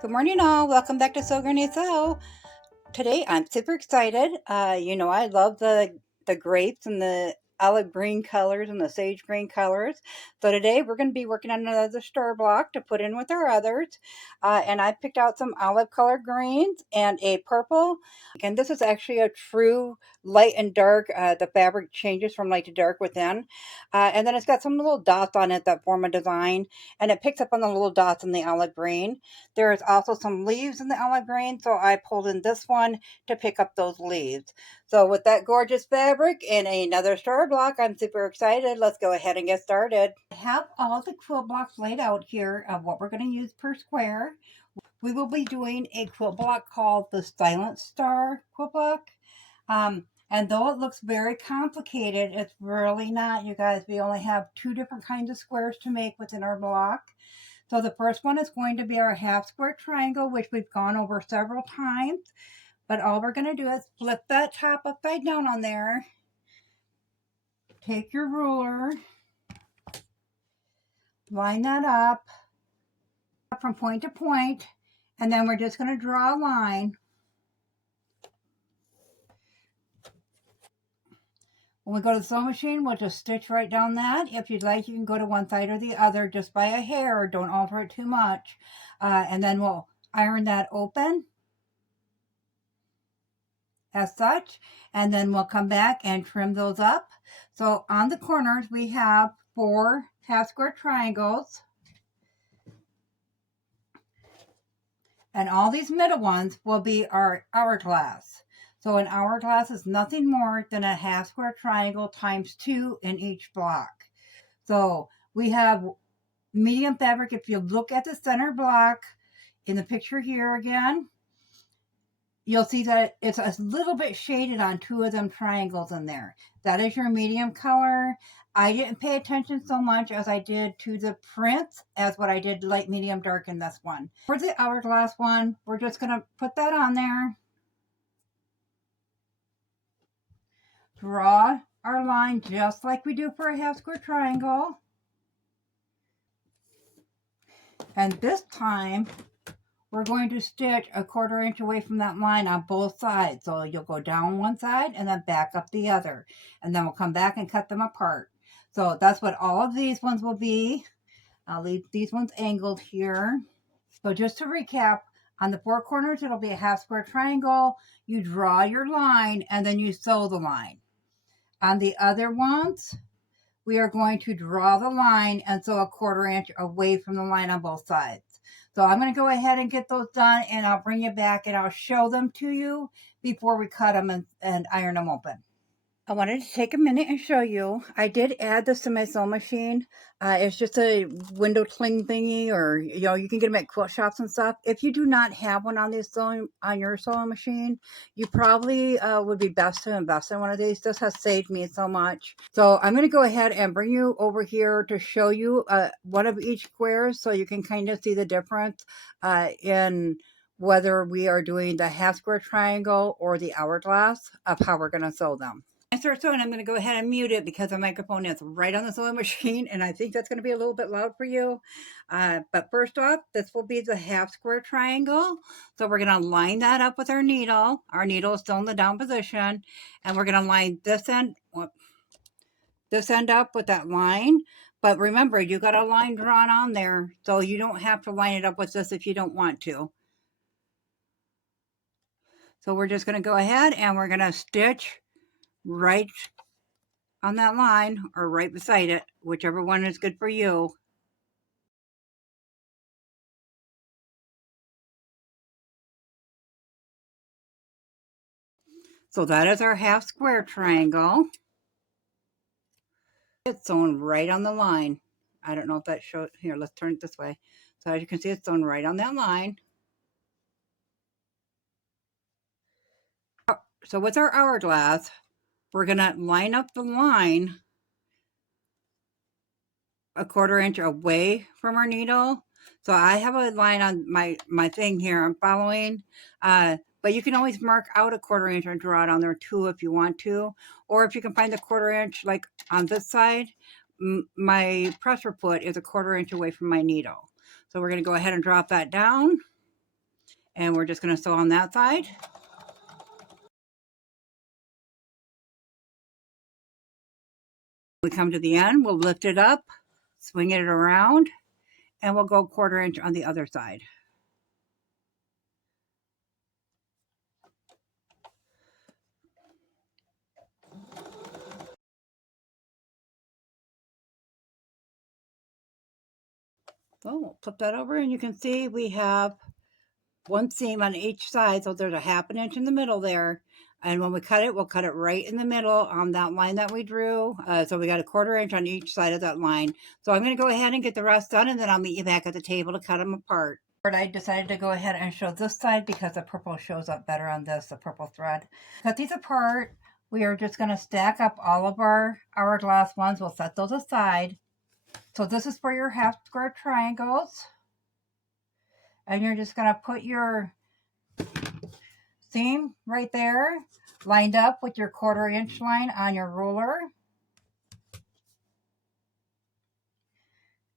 Good morning, all. Welcome back to Sew Granny Sew. Today, I'm super excited. I love the grapes and the olive green colors and the sage green colors. So today, we're going to be working on another star block to put in with our others. And I picked out some olive color greens and a purple. And this is actually a true light and dark. The fabric changes from light to dark within. And then it's got some little dots on it that form a design. And it picks up on the little dots in the olive green. There's also some leaves in the olive green, so I pulled in this one to pick up those leaves. So with that gorgeous fabric and another star block, I'm super excited. Let's go ahead and get started. I have all the quilt blocks laid out here of what we're going to use per square. We will be doing a quilt block called the Silent Star quilt block. And though it looks very complicated, it's really not, you guys. We only have 2 different kinds of squares to make within our block. So the first one is going to be our half square triangle, which we've gone over several times. But all we're going to do is flip that top upside down on there. Take your ruler. Line that up from point to point. And then we're just going to draw a line. When we go to the sewing machine, we'll just stitch right down that. If you'd like, you can go to one side or the other just by a hair. Don't alter it too much. And then we'll iron that open as such, and then we'll come back and trim those up. So on the corners we have 4 half square triangles, and all these middle ones will be our hourglass. So an hourglass is nothing more than a half square triangle times 2 in each block. So we have medium fabric. If you look at the center block in the picture here again, you'll see that it's a little bit shaded on 2 of them triangles in there. That is your medium color. I didn't pay attention so much as I did to the prints as what I did light, medium, dark in this one. For the hourglass one, we're just going to put that on there. Draw our line just like we do for a half square triangle. And this time, we're going to stitch a 1/4 inch away from that line on both sides. So you'll go down one side and then back up the other. And then we'll come back and cut them apart. So that's what all of these ones will be. I'll leave these ones angled here. So just to recap, on the 4 corners, it'll be a half square triangle. You draw your line and then you sew the line. On the other ones, we are going to draw the line and sew a 1/4 inch away from the line on both sides. So I'm going to go ahead and get those done, and I'll bring you back and I'll show them to you before we cut them and iron them open. I wanted to take a minute and show you. I did add this to my sewing machine. It's just a window sling thingy, or you can get them at quilt shops and stuff. If you do not have one on your sewing machine, you probably would be best to invest in one of these. This has saved me so much. So I'm going to go ahead and bring you over here to show you one of each square, so you can kind of see the difference in whether we are doing the half square triangle or the hourglass of how we're going to sew them. I start sewing, I'm going to go ahead and mute it because the microphone is right on the sewing machine, and I think that's going to be a little bit loud for you. But first off, this will be the half square triangle. So we're going to line that up with our needle. Our needle is still in the down position, and we're going to line this end up with that line. But remember, you got a line drawn on there, so you don't have to line it up with this if you don't want to. So we're just going to go ahead and we're going to stitch right on that line or right beside it, whichever one is good for you. So that is our half square triangle. It's sewn right on the line. I don't know if that shows here. Let's turn it this way. So as you can see, it's sewn right on that line. So with our hourglass, we're going to line up the line a 1/4 inch away from our needle. So I have a line on my thing here I'm following, but you can always mark out a 1/4 inch and draw it on there too if you want to, or if you can find the 1/4 inch like on this side. My presser foot is a 1/4 inch away from my needle. So we're going to go ahead and drop that down. And we're just going to sew on that side. We come to the end, we'll lift it up, swing it around, and we'll go 1/4 inch on the other side. So we'll flip that over and you can see we have one seam on each side. So there's a 1/2 inch in the middle there. And when we cut it, we'll cut it right in the middle on that line that we drew. So we got a 1/4 inch on each side of that line. So I'm going to go ahead and get the rest done, and then I'll meet you back at the table to cut them apart. I decided to go ahead and show this side because the purple shows up better on this, the purple thread. Cut these apart. We are just going to stack up all of our hourglass ones. We'll set those aside. So this is for your 1/2 square triangles. And you're just going to put your seam right there, lined up with your 1/4 inch line on your ruler.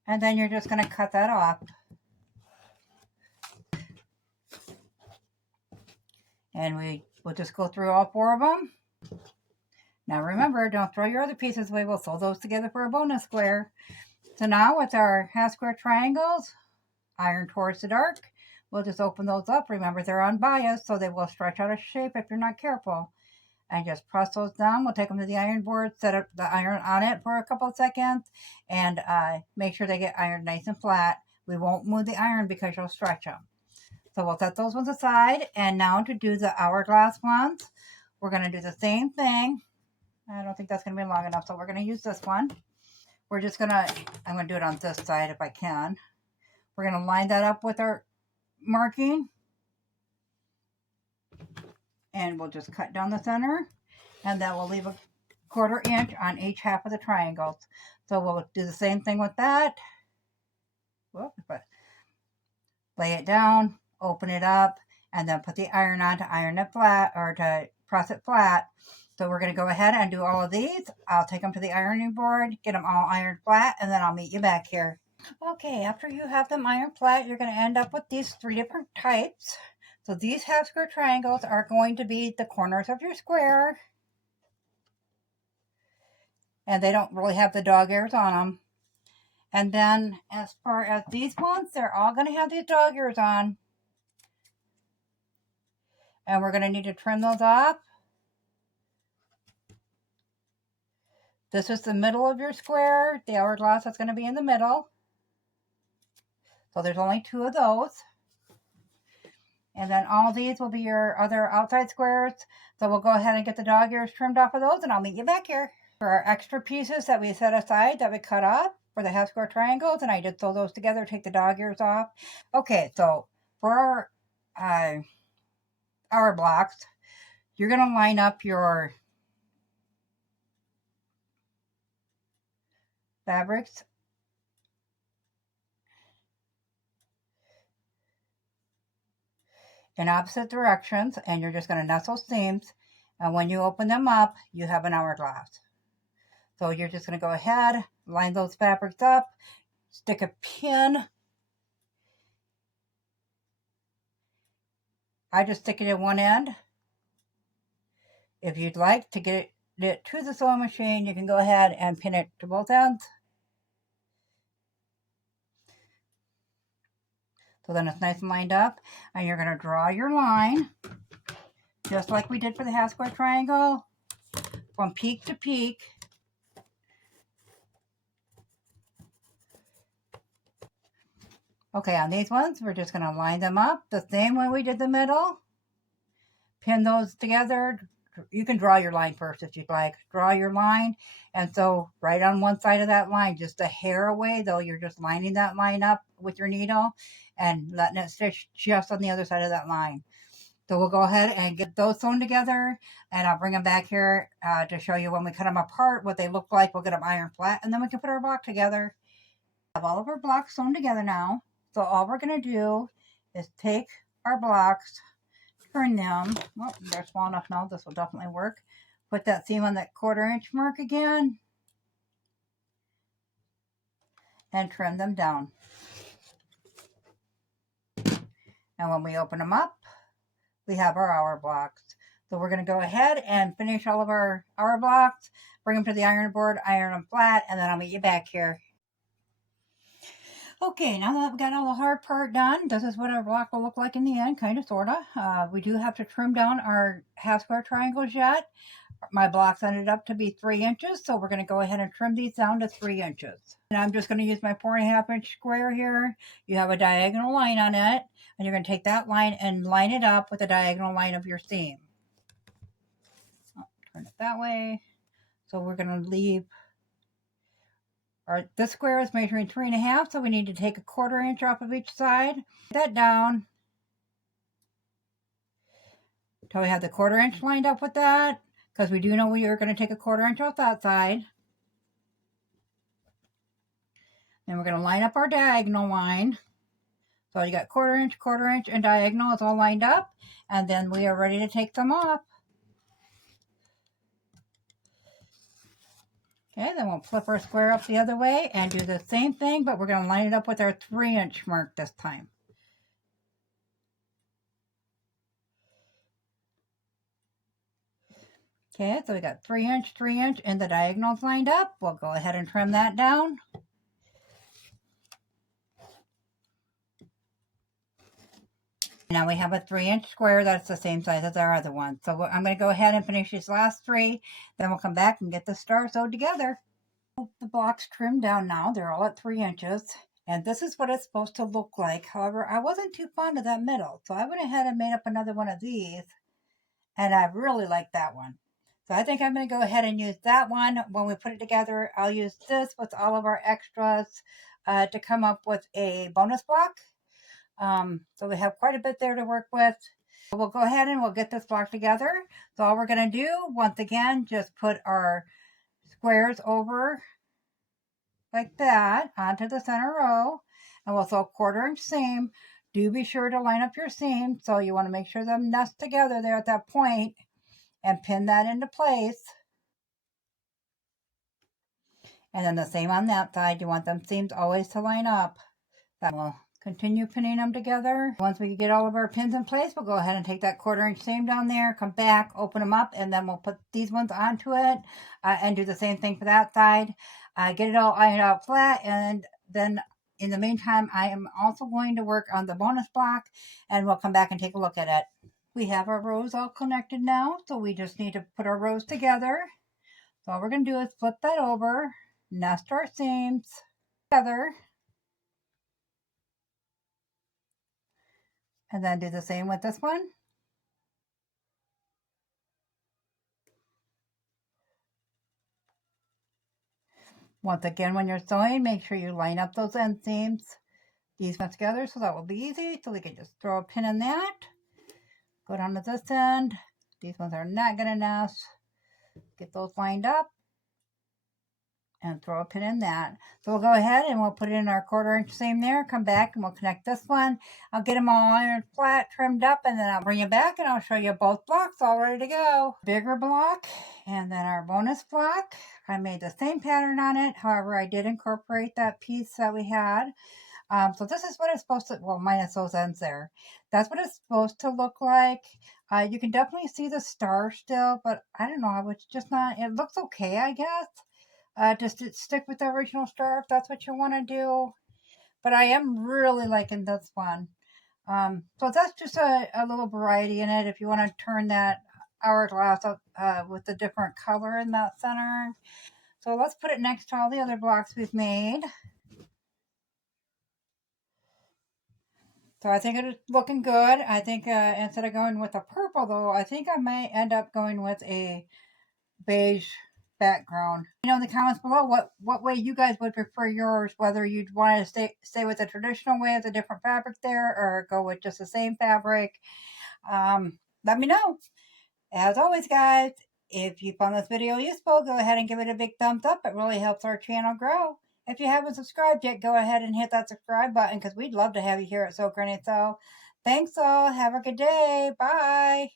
And then you're just going to cut that off. And we'll just go through all 4 of them. Now remember, don't throw your other pieces away. We'll sew those together for a bonus square. So now with our 1/2 square triangles, iron towards the dark, we'll just open those up. Remember, they're unbiased, so they will stretch out of shape if you're not careful. And just press those down. We'll take them to the iron board, set up the iron on it for a couple of seconds, and make sure they get ironed nice and flat. We won't move the iron because you'll stretch them. So we'll set those ones aside. And now to do the hourglass ones, we're going to do the same thing. I don't think that's going to be long enough, so we're going to use this one. We're just going to, I'm going to do it on this side if I can. We're going to line that up with our marking. And we'll just cut down the center. And that will leave a 1/4 inch on each half of the triangles. So we'll do the same thing with that. Whoop, lay it down, open it up, and then put the iron on to iron it flat, or to press it flat. So we're going to go ahead and do all of these. I'll take them to the ironing board, get them all ironed flat, and then I'll meet you back here. Okay, after you have them ironed flat, you're going to end up with these 3 different types. So these 1/2 square triangles are going to be the corners of your square. And they don't really have the dog ears on them. And then as far as these ones, they're all going to have these dog ears on. And we're going to need to trim those off. This is the middle of your square. The hourglass is going to be in the middle. So there's only 2 of those. And then all these will be your other outside squares. So we'll go ahead and get the dog ears trimmed off of those, and I'll meet you back here. For our extra pieces that we set aside that we cut off for the 1/2 square triangles, and I did sew those together, take the dog ears off. Okay, so for our blocks, you're going to line up your fabrics in opposite directions, and you're just going to nestle seams, and when you open them up, you have an hourglass. So you're just going to go ahead, line those fabrics up, stick a pin. I just stick it in one end. If you'd like to get it to the sewing machine, you can go ahead and pin it to both ends. So then it's nice and lined up, and you're going to draw your line, just like we did for the 1/2 square triangle, from peak to peak. Okay, on these ones, we're just going to line them up the same way we did the middle. Pin those together. You can draw your line first if you'd like. Draw your line, and so right on one side of that line, just a hair away, though, you're just lining that line up with your needle and letting it stitch just on the other side of that line. So we'll go ahead and get those sewn together, and I'll bring them back here to show you when we cut them apart, what they look like. We'll get them ironed flat, and then we can put our block together. We have all of our blocks sewn together now. So all we're going to do is take our blocks, turn them. Well, they're small enough now. This will definitely work. Put that seam on that 1/4 inch mark again, and trim them down. And when we open them up, we have our hour blocks. So we're going to go ahead and finish all of our hour blocks, bring them to the iron board, iron them flat, and then I'll meet you back here. Okay, now that we've got all the hard part done, this is what our block will look like in the end, kind of, sort of. We do have to trim down our half square triangles yet. My blocks ended up to be 3 inches, so we're going to go ahead and trim these down to 3 inches. And I'm just going to use my 4.5 inch square here. You have a diagonal line on it, and you're going to take that line and line it up with the diagonal line of your seam. I'll turn it that way. So we're going to leave this square is measuring 3.5, so we need to take a 1/4 inch off of each side. Put that down until we have the 1/4 inch lined up with that, because we do know we are going to take a 1/4 inch off that side. Then we're going to line up our diagonal line. So you got 1/4 inch, 1/4 inch, and diagonal is all lined up, and then we are ready to take them off. Okay, then we'll flip our square up the other way and do the same thing, but we're going to line it up with our 3 inch mark this time. Okay, so we got 3 inch, and the diagonals lined up. We'll go ahead and trim that down. Now we have a 3 inch square that's the same size as our other one. So I'm going to go ahead and finish these last 3. Then we'll come back and get the star sewed together. The blocks trimmed down now. They're all at 3 inches. And this is what it's supposed to look like. However, I wasn't too fond of that middle. So I went ahead and made up another one of these. And I really like that one. So I think I'm going to go ahead and use that one. When we put it together, I'll use this with all of our extras to come up with a bonus block. So we have quite a bit there to work with. So we'll go ahead and we'll get this block together. So all we're going to do, once again, just put our squares over like that onto the center row. And we'll sew 1/4 inch seam. Do be sure to line up your seam. So you want to make sure them nest together there at that point and pin that into place. And then the same on that side. You want them seams always to line up. Then we'll continue pinning them together. Once we get all of our pins in place, we'll go ahead and take that 1/4 inch seam down there, come back, open them up, and then we'll put these ones onto it and do the same thing for that side. Get it all ironed out flat, and then in the meantime, I am also going to work on the bonus block, and we'll come back and take a look at it. We have our rows all connected now, so we just need to put our rows together. So all we're going to do is flip that over, nest our seams together, and then do the same with this one. Once again, when you're sewing, make sure you line up those end seams. These ones together, so that will be easy. So we can just throw a pin in that. Go down to this end. These ones are not going to nest. Get those lined up. And throw a pin in that. So we'll go ahead and we'll put it in our 1/4 inch seam there. Come back and we'll connect this one. I'll get them all ironed flat, trimmed up, and then I'll bring you back and I'll show you both blocks all ready to go. Bigger block and then our bonus block. I made the same pattern on it. However, I did incorporate that piece that we had. So this is what it's supposed to, well, minus those ends there. That's what it's supposed to look like. You can definitely see the star still, but I don't know, it's just not, it looks okay, I guess. Just to stick with the original star if that's what you want to do. But I am really liking this one. So that's just a little variety in it. If you want to turn that hourglass up with a different color in that center. So let's put it next to all the other blocks we've made. So I think it is looking good. I think instead of going with a purple though, I think I might end up going with a beige background. You know in the comments below what way you guys would prefer yours, whether you'd want to stay with the traditional way with a different fabric there or go with just the same fabric. Let me know. As always, guys, if you found this video useful, go ahead and give it a big thumbs up. It really helps our channel grow. If you haven't subscribed yet, go ahead and hit that subscribe button because we'd love to have you here at Sew Granny Sew. Thanks all. Have a good day. Bye.